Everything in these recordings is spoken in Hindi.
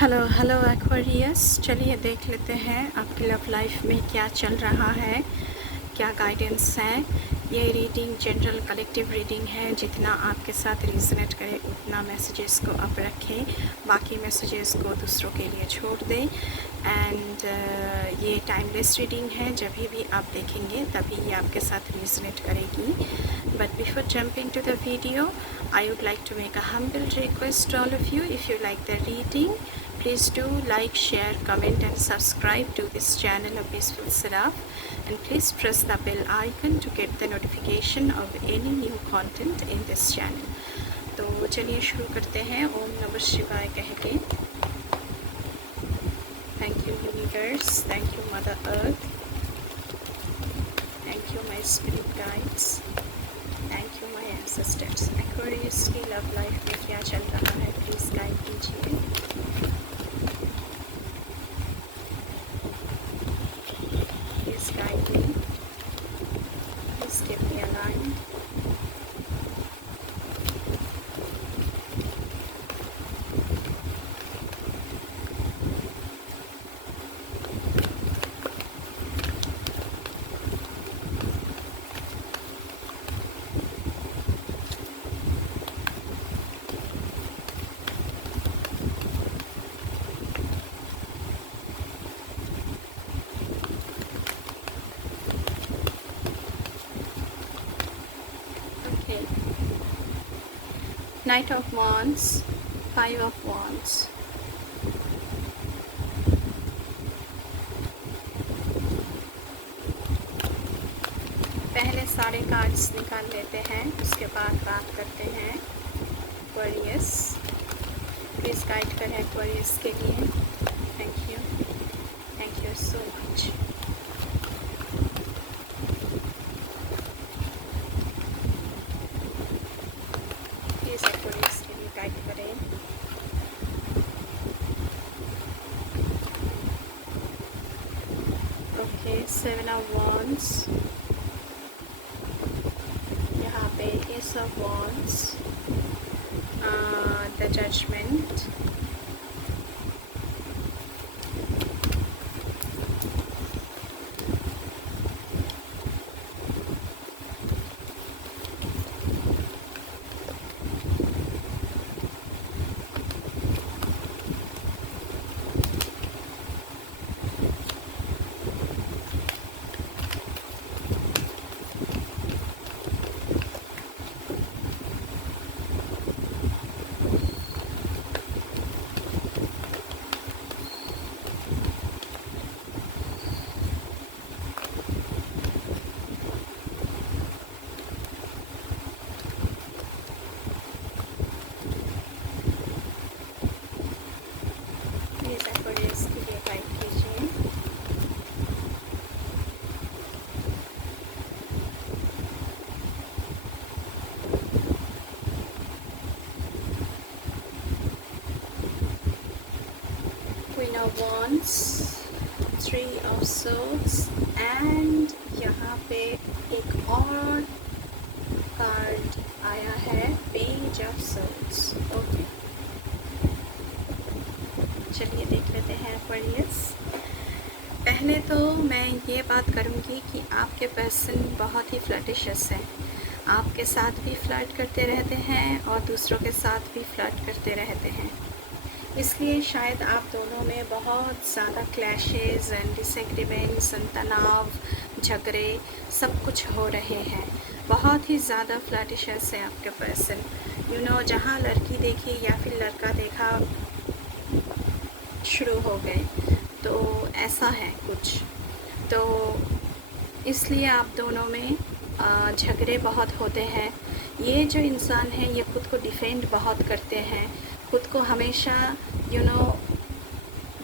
हेलो हेलो एक्वेरियस, चलिए देख लेते हैं आपकी लव लाइफ में क्या चल रहा है, क्या गाइडेंस है। ये रीडिंग जनरल कलेक्टिव रीडिंग है। जितना आपके साथ रिजनेट करे उतना मैसेजेस को आप रखें, बाकी मैसेजेस को दूसरों के लिए छोड़ दें। एंड ये टाइमलेस रीडिंग है, जब भी आप देखेंगे तभी ये आपके साथ रिजनेट करेगी। But before jumping to the video, I would like to make a humble request to all of you. If you like the reading, please do like, share, comment and subscribe to this channel of Peaceful Seraph, and please press the bell icon to get the notification of any new content in this channel. तो चलिए शुरू करते हैं ओम नमः शिवाय कह के। Thank you universe, thank you mother earth, thank you my spirit guides, thank you my ancestors. Aquarius की लव लाइफ में क्या चल रहा है, प्लीज़ गाइड कीजिए। Please guide me, please give me a line. Knight of Wands, Five of Wands, पहले सारे कार्ड्स निकाल लेते हैं, उसके बाद बात करते हैं एक्वेरियस। प्लीज़ गाइड करें एक्वेरियस के लिए। Thank you so much. Please Aquarius के लिए गाइड करें। ओके, सेवन ऑफ वॉन्ड्स, यहाँ पे ace of wands, the judgment, Queen of Wands, Three of Swords and यहाँ पे एक और कार्ड आया है, पेज ऑफ Swords। ओके, चलिए देख लेते हैं एक्वेरियस। पहले तो मैं ये बात करूँगी कि आपके पर्सन बहुत ही फ्लर्टिशियस हैं। आपके साथ भी फ्लर्ट करते रहते हैं और दूसरों के साथ भी फ्लर्ट करते रहते हैं। इसलिए शायद आप दोनों में बहुत ज़्यादा क्लैशेस एंड डिसएग्रीमेंट्स एंड तनाव, झगड़े सब कुछ हो रहे हैं। बहुत ही ज़्यादा फ्लर्टिशियस है आपके पर्सन। जहाँ लड़की देखी या फिर लड़का देखा शुरू हो गए, तो ऐसा है कुछ। तो इसलिए आप दोनों में झगड़े बहुत होते हैं। ये जो इंसान है ये खुद को डिफेंड बहुत करते हैं, खुद को हमेशा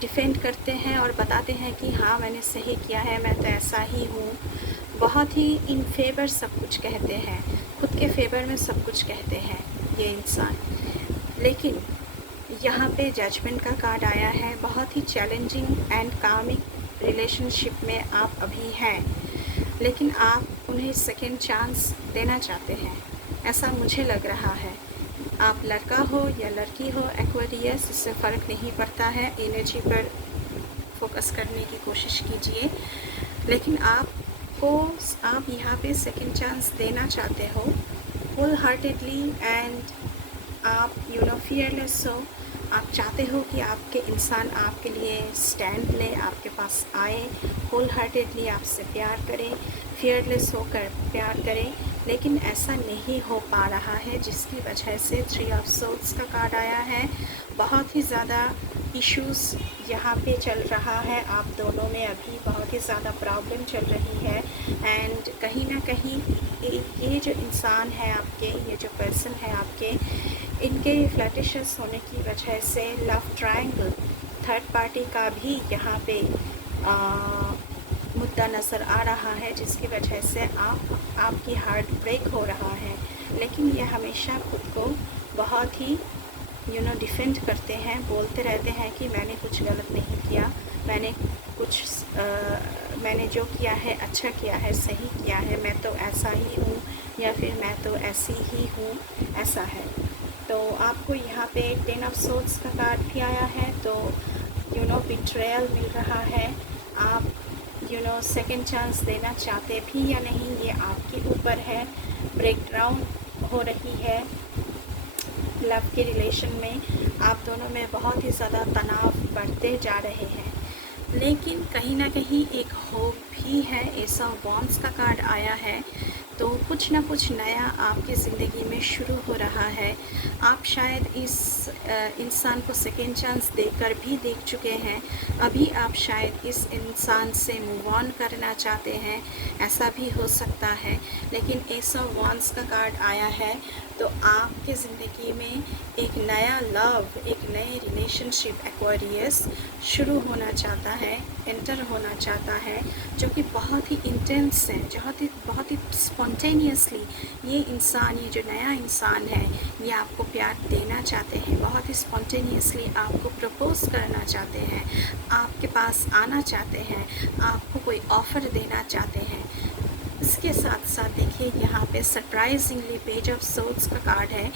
डिफेंड करते हैं और बताते हैं कि हाँ मैंने सही किया है, मैं तो ऐसा ही हूँ। बहुत ही इन फेवर सब कुछ कहते हैं, खुद के फेवर में सब कुछ कहते हैं ये इंसान। लेकिन यहाँ पे जजमेंट का कार्ड आया है। बहुत ही चैलेंजिंग एंड कामिक रिलेशनशिप में आप अभी हैं, लेकिन आप उन्हें सेकेंड चांस देना चाहते हैं, ऐसा मुझे लग रहा है। आप लड़का हो या लड़की हो एक्वेरियस, इससे फ़र्क नहीं पड़ता है। एनर्जी पर फोकस करने की कोशिश कीजिए। लेकिन आप यहाँ पे सेकंड चांस देना चाहते हो फुल हार्टेडली, एंड आप फियरलेस हो। आप चाहते हो कि आपके इंसान आपके लिए स्टैंड ले, आपके पास आए, होल हार्टेडली आपसे प्यार करें, फियरलेस होकर प्यार करें। लेकिन ऐसा नहीं हो पा रहा है, जिसकी वजह से 3 ऑफ सोर्ड्स का कार्ड आया है। बहुत ही ज़्यादा इश्यूज़ यहाँ पे चल रहा है, आप दोनों में अभी बहुत ही ज़्यादा प्रॉब्लम चल रही है। एंड कहीं ना कहीं ये जो इंसान है आपके, ये जो पर्सन है आपके, इनके फ्लैटिशस होने की वजह से लव ट्रायंगल, थर्ड पार्टी का भी यहाँ पे मुद्दा नज़र आ रहा है, जिसकी वजह से आपकी हार्ट ब्रेक हो रहा है। लेकिन ये हमेशा खुद को बहुत ही डिफेंड करते हैं, बोलते रहते हैं कि मैंने कुछ गलत नहीं किया, मैंने जो किया है अच्छा किया है, सही किया है, मैं तो ऐसा ही हूँ, या फिर मैं तो ऐसी ही हूँ, ऐसा है। तो आपको यहाँ पे 10 ऑफ सोर्ड्स का कार्ड भी आया है, तो बिट्रेयल मिल रहा है। आप सेकंड चांस देना चाहते भी या नहीं, ये आपके ऊपर है। ब्रेकडाउन हो रही है लव के रिलेशन में, आप दोनों में बहुत ही ज़्यादा तनाव बढ़ते जा रहे हैं। लेकिन कहीं ना कहीं एक होप भी है। एस ऑफ वॉन्ड्स का कार्ड आया है, तो कुछ ना कुछ नया आपकी ज़िंदगी में शुरू हो रहा है। आप शायद इस इंसान को सेकेंड चांस देकर भी देख चुके हैं, अभी आप शायद इस इंसान से मूव ऑन करना चाहते हैं, ऐसा भी हो सकता है। लेकिन एस ऑफ वॉन्ड्स का कार्ड आया है, तो आपके ज़िंदगी में एक नया लव, एक नए रिलेशनशिप एक्वेरियस शुरू होना चाहता है, एंटर होना चाहता है, जो कि बहुत ही इंटेंस है, बहुत ही स्पॉन्टेनियसली ये इंसान, ये जो नया इंसान है, ये आपको प्यार देना चाहते हैं, बहुत ही स्पॉन्टेनियसली आपको प्रपोज करना चाहते हैं, आपके पास आना चाहते हैं, आपको कोई ऑफ़र देना चाहते हैं। इसके साथ साथ देखिए यहाँ पे सरप्राइजिंगली पेज ऑफ सोर्ड्स का कार्ड है।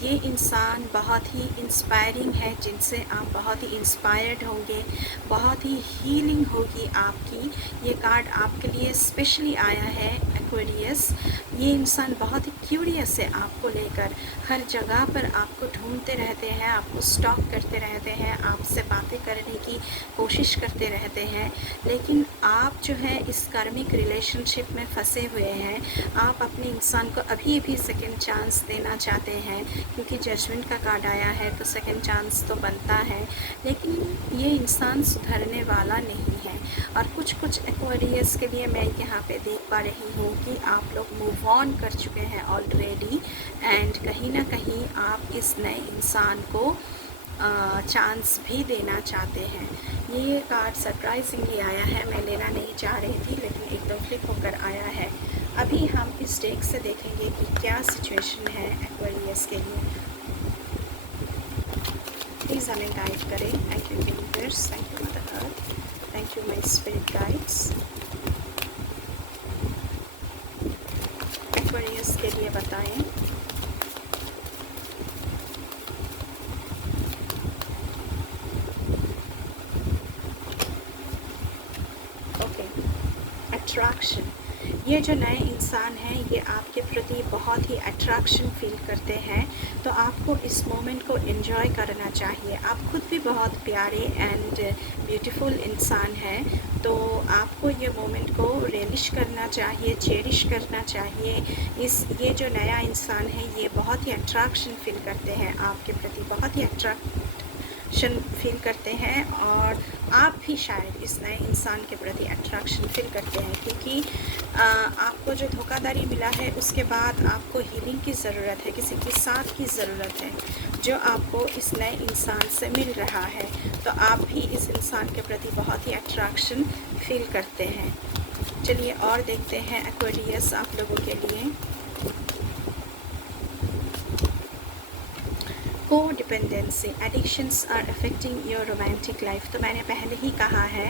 ये इंसान बहुत ही इंस्पायरिंग है, जिनसे आप बहुत ही इंस्पायर्ड होंगे, बहुत ही हीलिंग होगी आपकी। ये कार्ड आपके लिए स्पेशली आया है एक्वेरियस। ये इंसान बहुत ही क्यूरियस है आपको लेकर, हर जगह पर आपको ढूंढते रहते हैं, आपको स्टॉक करते रहते हैं, आपसे बातें करने की कोशिश करते रहते हैं। लेकिन आप जो है इस कार्मिक रिलेशनशिप में फंसे हुए हैं, आप अपने इंसान को अभी भी सेकंड चांस देना चाहते हैं, क्योंकि जजमेंट का कार्ड आया है, तो सेकंड चांस तो बनता है। लेकिन ये इंसान सुधरने वाला नहीं है, और कुछ एक्वेरियस के लिए मैं यहाँ पे देख पा रही हूँ कि आप लोग मूव ऑन कर चुके हैं ऑलरेडी, एंड कहीं ना कहीं आप इस नए इंसान को चांस भी देना चाहते हैं। ये कार्ड सरप्राइजिंगली आया है, मैं लेना नहीं चाह रही थी, लेकिन एकदम फ्लिप होकर आया है। अभी हम इस डेक से देखेंगे कि क्या सिचुएशन है एक्वेरियस के लिए। प्लीज़ हमें गाइड करें। Thank you universe, thank you mother earth, thank you my spirit guides. Aquarius के लिए बताएं। अट्रैक्शन, ये जो नए इंसान हैं, ये आपके प्रति बहुत ही अट्रैक्शन फील करते हैं, तो आपको इस मोमेंट को एंजॉय करना चाहिए। आप खुद भी बहुत प्यारे एंड ब्यूटीफुल इंसान हैं, तो आपको ये मोमेंट को रेलिश करना चाहिए, चेरिश करना चाहिए। ये जो नया इंसान है, ये बहुत ही अट्रैक्शन फील करते हैं आपके प्रति, बहुत ही अट्रैक्शन फील करते हैं, और आप भी शायद इस नए इंसान के प्रति अट्रैक्शन फील करते हैं, क्योंकि आपको जो धोखाधड़ी मिला है, उसके बाद आपको हीलिंग की ज़रूरत है, किसी के साथ की ज़रूरत है, जो आपको इस नए इंसान से मिल रहा है, तो आप भी इस इंसान के प्रति बहुत ही अट्रैक्शन फील करते हैं। चलिए और देखते हैं एक्वेरियस आप लोगों के लिए। Codependency, addictions are affecting your romantic life. तो मैंने पहले ही कहा है,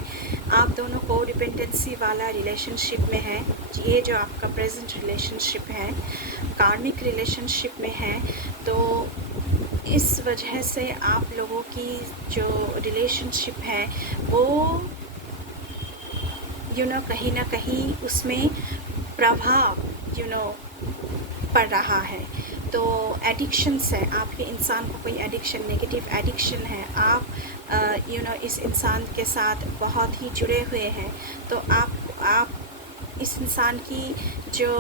आप दोनों को डिपेंडेंसी वाला रिलेशनशिप में है। ये जो आपका प्रेजेंट रिलेशनशिप है कार्मिक रिलेशनशिप में है, तो इस वजह से आप लोगों की जो रिलेशनशिप है वो कहीं ना कहीं उसमें प्रभाव पड़ रहा है। तो एडिक्शंस है, आपके इंसान को कोई एडिक्शन, नेगेटिव एडिक्शन है, आप इस इंसान के साथ बहुत ही जुड़े हुए हैं। तो आप इस इंसान की जो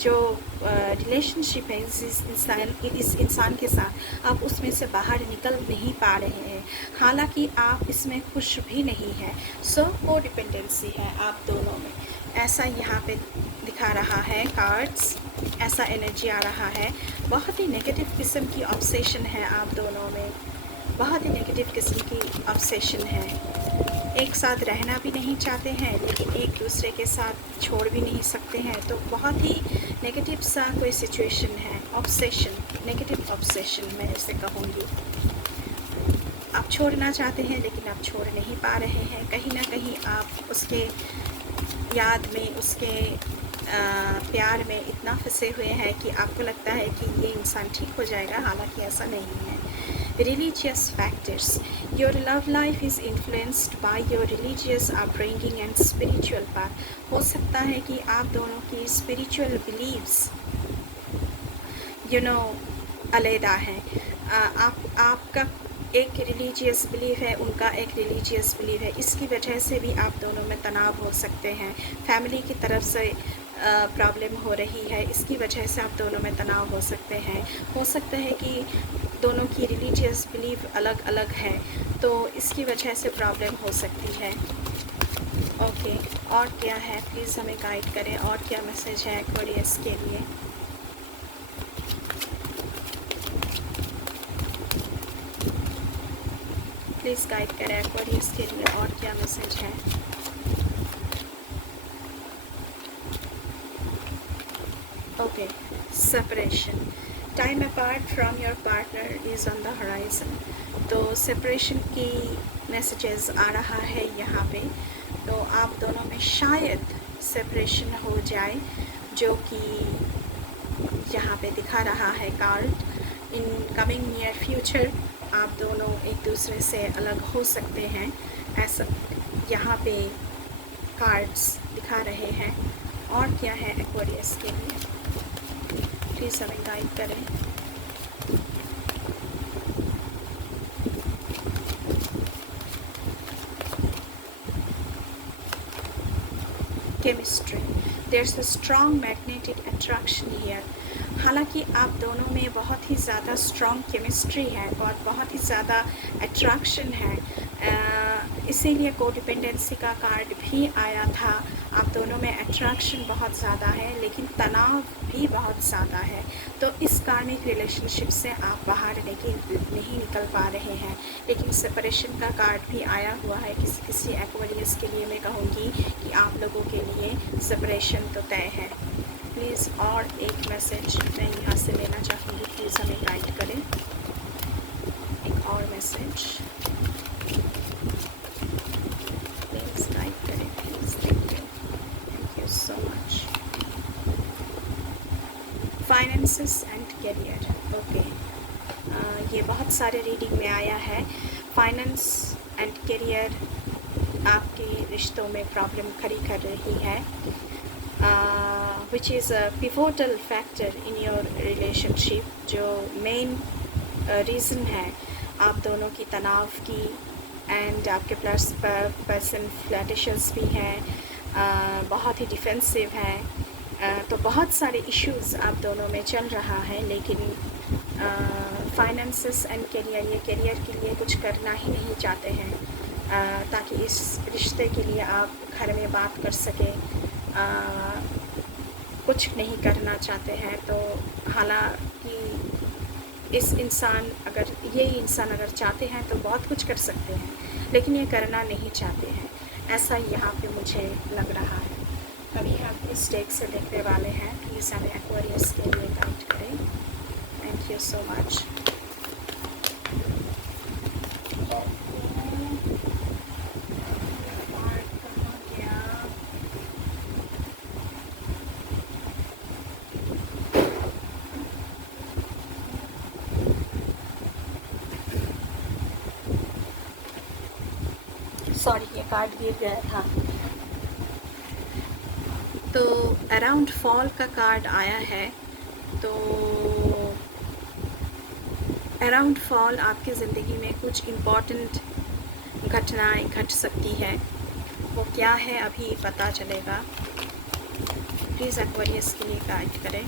जो रिलेशनशिप है इस इंसान के साथ, आप उसमें से बाहर निकल नहीं पा रहे हैं, हालांकि आप इसमें खुश भी नहीं है। सो को डिपेंडेंसी है आप दोनों में, ऐसा यहाँ पे दिखा रहा है कार्ड्स, ऐसा एनर्जी आ रहा है। बहुत ही नेगेटिव किस्म की ऑब्सेशन है आप दोनों में, बहुत ही नेगेटिव किस्म की ऑब्सेशन है। एक साथ रहना भी नहीं चाहते हैं, लेकिन एक दूसरे के साथ छोड़ भी नहीं सकते हैं। तो बहुत ही नेगेटिव सा कोई सिचुएशन है, ऑब्सेशन, नेगेटिव ऑब्सेशन मैं इसे कहूँगी। आप छोड़ना चाहते हैं लेकिन आप छोड़ नहीं पा रहे हैं। कहीं ना कहीं आप उसके याद में, उसके प्यार में इतना फंसे हुए हैं कि आपको लगता है कि ये इंसान ठीक हो जाएगा, हालांकि ऐसा नहीं है। Religious factors. Your love life is influenced by your religious upbringing and spiritual path. हो सकता है कि आप दोनों की spiritual beliefs अलग है। आपका एक रिलीजियस बिलीफ है, उनका एक रिलीजियस बिलीफ है। इसकी वजह से भी आप दोनों में तनाव हो सकते हैं। फैमिली की तरफ से प्रॉब्लम हो रही है, इसकी वजह से आप दोनों में तनाव हो सकते हैं। हो सकता है कि दोनों की रिलीजियस बिलीफ अलग अलग है, तो इसकी वजह से प्रॉब्लम हो सकती है। ओके, और क्या है प्लीज़ हमें गाइड करें, और क्या मैसेज है एक्वेरियस के लिए। प्लीज़ गाइड करें एक्वेरियस के लिए, और क्या मैसेज है। Okay, separation, time apart from your partner is on the horizon. तो सेपरेशन की मैसेजेस आ रहा है यहाँ पे। तो आप दोनों में शायद सेपरेशन हो जाए, जो कि यहाँ पे दिखा रहा है card. In coming near future आप दोनों एक दूसरे से अलग हो सकते हैं, ऐसा यहाँ पे कार्ड्स दिखा रहे हैं। और क्या है एक्वेरियस के लिए, प्लीज़ हमें गाइड करें। Chemistry, there's a strong magnetic attraction here. हालांकि आप दोनों में बहुत ही ज़्यादा स्ट्रॉन्ग केमिस्ट्री है और बहुत ही ज़्यादा अट्रैक्शन है, इसीलिए कोडिपेंडेंसी का कार्ड भी आया था। आप दोनों में अट्रैक्शन बहुत ज़्यादा है, लेकिन तनाव भी बहुत ज़्यादा है। तो इस कार्मिक रिलेशनशिप से आप बाहर नहीं निकल पा रहे हैं। लेकिन सेपरेशन का कार्ड भी आया हुआ है। किसी एक्वेरियस के लिए मैं कहूँगी कि आप लोगों के लिए सेपरेशन तो तय है। प्लीज़ और एक मैसेज मैं यहाँ से लेना चाहूँगी, प्लीज़ हमें गाइड करें। एक और मैसेज प्लीज़ गाइड करें, please. Thank you so much. Finances and career, okay, ये बहुत सारे रीडिंग में आया है। फाइनेंस एंड करियर आपके रिश्तों में प्रॉब्लम खड़ी कर रही है, which is a pivotal factor in your relationship। जो मेन रीज़न है आप दोनों की तनाव की, एंड आपके प्लस पर्सन फ्लैटिशस भी हैं, बहुत ही डिफेंसिव हैं। तो बहुत सारे इश्यूज़ आप दोनों में चल रहा है। लेकिन फाइनेंसेस एंड करियर, ये करियर के लिए कुछ करना ही नहीं चाहते हैं, ताकि इस रिश्ते के लिए आप घर में बात कर सकें, कुछ नहीं करना चाहते हैं। तो हालांकि ये इंसान अगर चाहते हैं तो बहुत कुछ कर सकते हैं, लेकिन ये करना नहीं चाहते हैं, ऐसा यहाँ पे मुझे लग रहा है। अभी हम इस डेक से देखने वाले हैं। प्लीज़ हमें एक्वेरियस के लिए गाइड करें। Thank you so much. Sorry, ये कार्ड गिर गया था। तो अराउंड फॉल का कार्ड आया है। तो अराउंड फॉल आपकी ज़िंदगी में कुछ इम्पॉर्टेंट घटनाएं घट सकती है। वो क्या है अभी पता चलेगा। प्लीज़ एक्वेरियस के लिए गाइड करें।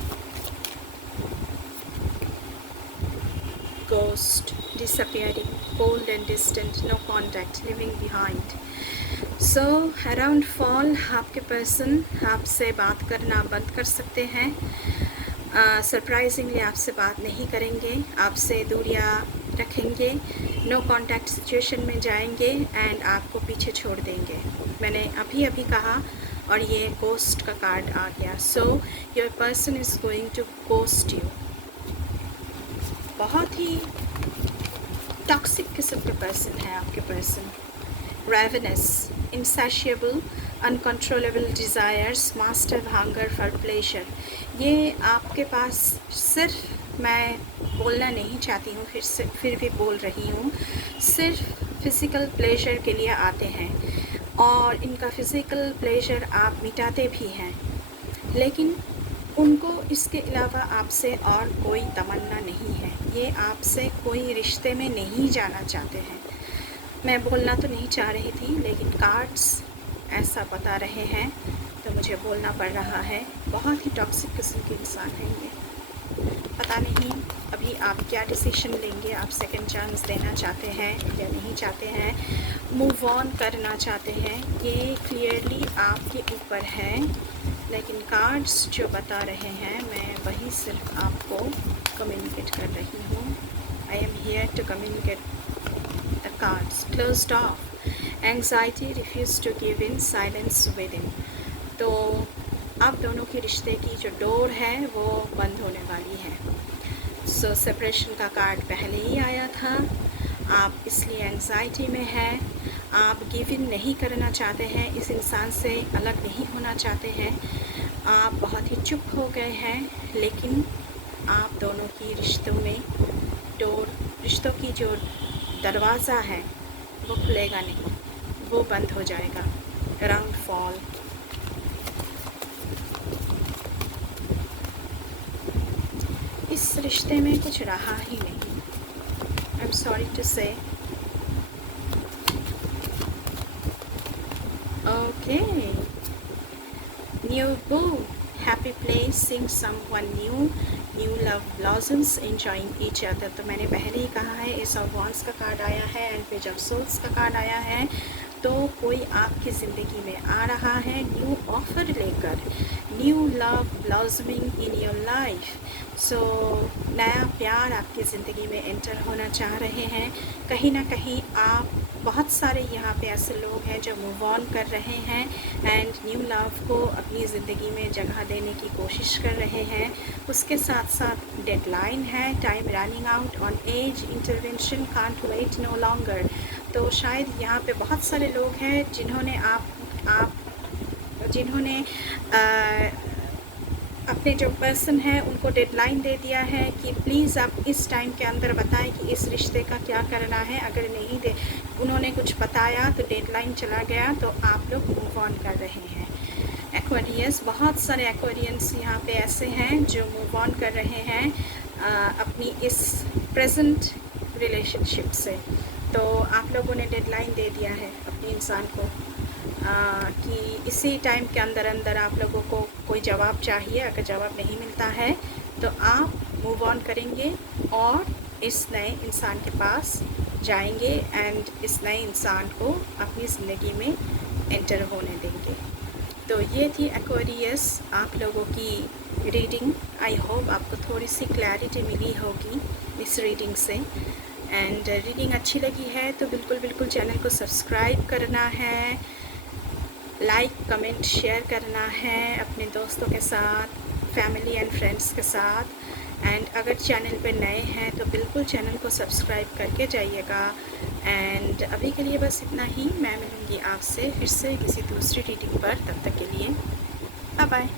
Ghost, disappearing, cold and distant, no contact, leaving behind. So around fall आपके पर्सन आपसे बात करना बंद कर सकते हैं। सरप्राइजिंगली आपसे बात नहीं करेंगे, आपसे दूरियां रखेंगे, नो कॉन्टैक्ट सिचुएशन में जाएंगे एंड आपको पीछे छोड़ देंगे। मैंने अभी अभी कहा और ये गोस्ट का कार्ड आ गया। So your person is going to ghost you. बहुत ही टॉक्सिक किस्म के पर्सन है आपके person. Ravenous, insatiable, uncontrollable desires, master of hunger for pleasure. ये आपके पास सिर्फ, मैं बोलना नहीं चाहती हूँ, फिर भी बोल रही हूँ, सिर्फ फिज़िकल प्लेजर के लिए आते हैं और इनका फ़िज़िकल प्लेजर आप मिटाते भी हैं, लेकिन उनको इसके अलावा आपसे और कोई तमन्ना नहीं है। ये आपसे कोई रिश्ते में नहीं जाना चाहते हैं। मैं बोलना तो नहीं चाह रही थी, लेकिन कार्ड्स ऐसा बता रहे हैं तो मुझे बोलना पड़ रहा है। बहुत ही टॉक्सिक किस्म के इंसान हैं ये। पता नहीं अभी आप क्या डिसीजन लेंगे। आप सेकंड चांस देना चाहते हैं या नहीं चाहते हैं, मूव ऑन करना चाहते हैं, ये क्लियरली आपके ऊपर है। लेकिन कार्ड्स जो बता रहे हैं, मैं वही सिर्फ आपको कम्युनिकेट कर रही हूँ। I am here to communicate the cards. Closed off, anxiety, refuse to give in, silence within. तो आप दोनों के रिश्ते की जो डोर है वो बंद होने वाली है। सो सेपरेशन का कार्ड पहले ही आया था। आप इसलिए एंग्जाइटी में हैं, आप गिव इन नहीं करना चाहते हैं, इस इंसान से अलग नहीं होना चाहते हैं, आप बहुत ही चुप हो गए हैं। लेकिन आप दोनों की रिश्तों में डोर, रिश्तों की जो दरवाज़ा है वो खुलेगा नहीं, वो बंद हो जाएगा। अराउंड फॉल, इस रिश्ते में कुछ रहा ही नहीं। आई एम सॉरी टू से। Okay, new boo, happy place, seeing someone new, new love blossoms, enjoying each other। तो मैंने पहले ही कहा है, एस ऑफ वांड्स का कार्ड आया है एंड पेज ऑफ सोल्स का कार्ड आया है। तो कोई आपकी ज़िंदगी में आ रहा है न्यू ऑफ़र लेकर, new love blossoming in your life. So नया प्यार आपकी ज़िंदगी में एंटर होना चाह रहे हैं। कहीं ना कहीं आप, बहुत सारे यहाँ पे ऐसे लोग हैं जो मूव ऑन कर रहे हैं एंड न्यू लव को अपनी ज़िंदगी में जगह देने की कोशिश कर रहे हैं। उसके साथ साथ डेडलाइन है, time running out on edge, intervention, can't wait no longer. तो शायद यहाँ पे बहुत सारे लोग हैं जिन्होंने जिन्होंने अपने जो पर्सन है उनको डेडलाइन दे दिया है कि प्लीज़ आप इस टाइम के अंदर बताएं कि इस रिश्ते का क्या करना है। अगर नहीं दे, उन्होंने कुछ बताया तो डेडलाइन चला गया, तो आप लोग मूव ऑन कर रहे हैं। एक्वेरियस, बहुत सारे एक्वेरियंस यहाँ पे ऐसे हैं जो मूव ऑन कर रहे हैं अपनी इस प्रेजेंट रिलेशनशिप से। तो आप लोगों ने डेडलाइन दे दिया है अपने इंसान को कि इसी टाइम के अंदर अंदर आप लोगों को कोई जवाब चाहिए। अगर जवाब नहीं मिलता है तो आप मूव ऑन करेंगे और इस नए इंसान के पास जाएंगे एंड इस नए इंसान को अपनी ज़िंदगी में एंटर होने देंगे। तो ये थी एक्वेरियस आप लोगों की रीडिंग। आई होप आपको थोड़ी सी क्लैरिटी मिली होगी इस रीडिंग से। एंड रीडिंग अच्छी लगी है तो बिल्कुल चैनल को सब्सक्राइब करना है, लाइक कमेंट शेयर करना है अपने दोस्तों के साथ, फैमिली एंड फ्रेंड्स के साथ। एंड अगर चैनल पे नए हैं तो बिल्कुल चैनल को सब्सक्राइब करके जाइएगा। एंड अभी के लिए बस इतना ही। मैं मिलूँगी आपसे फिर से किसी दूसरी रीडिंग पर। तब तक के लिए बाय बाय।